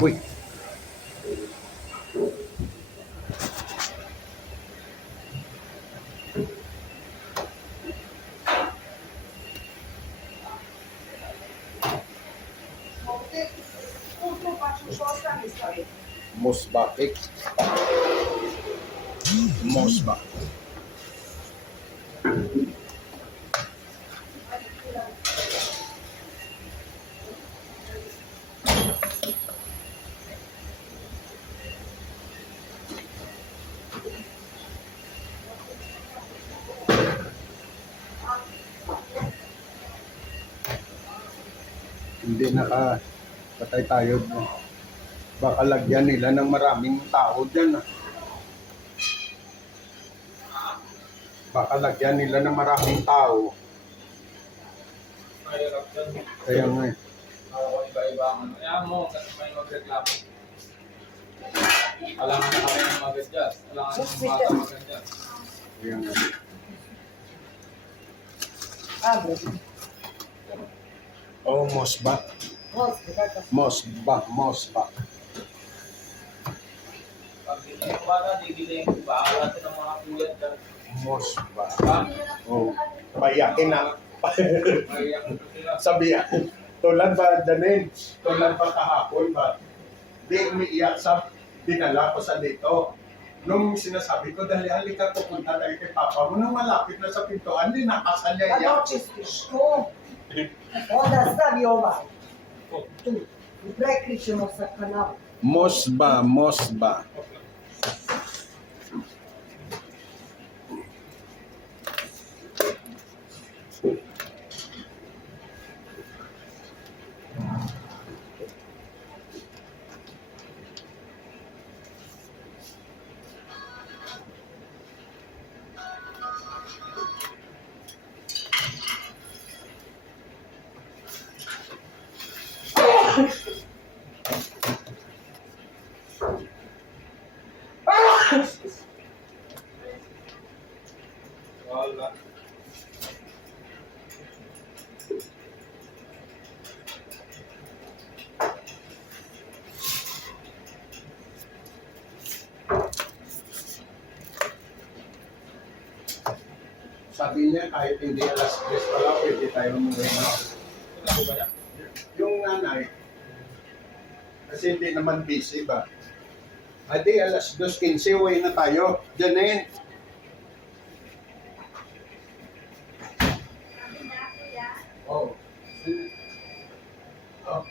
Uy. Mosba cake. Mosba. Hindi nakapatay tayo. Baka lagyan nila ng maraming tao dyan. Baka lagyan nila ng maraming tao. Kaya nga eh. Iba-iba ang ano. Kaya mo, kasi may magreklamo. Alangan na kami ng mag-adjust. Alangan ng bata mag-adjust. Kaya nga. Oh, Mosba. Mosba. Pag hindi yung bata, didilayin ko ba? Natin ang mga kulat dyan. Mosba. Ha? Oh, payakin na. Maiyak ko sila. Sabihan. Tulad ba, Janine? Tulad ba kahapon ba? Di umiiyak sa dinala ko sa dito. Nung sinasabi ko, dali halika pupunta tayo kay Papa mo. Nung malapit na sa pintuan, di nakasal niya iyak. Что? Onda stavio tu. Prekričemo sa kanala. Mosba. Wala. Sabi niya, kahit hindi alas 10 pala, pwede tayo umuwi na. Sinabi ba niya? Yung nanay, kasi hindi naman busy ba? Adi, alas 2:15, uwi na tayo. Janine. Oh. Oh.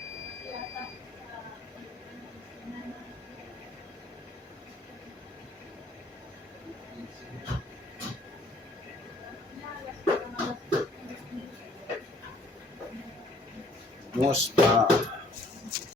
Mosba.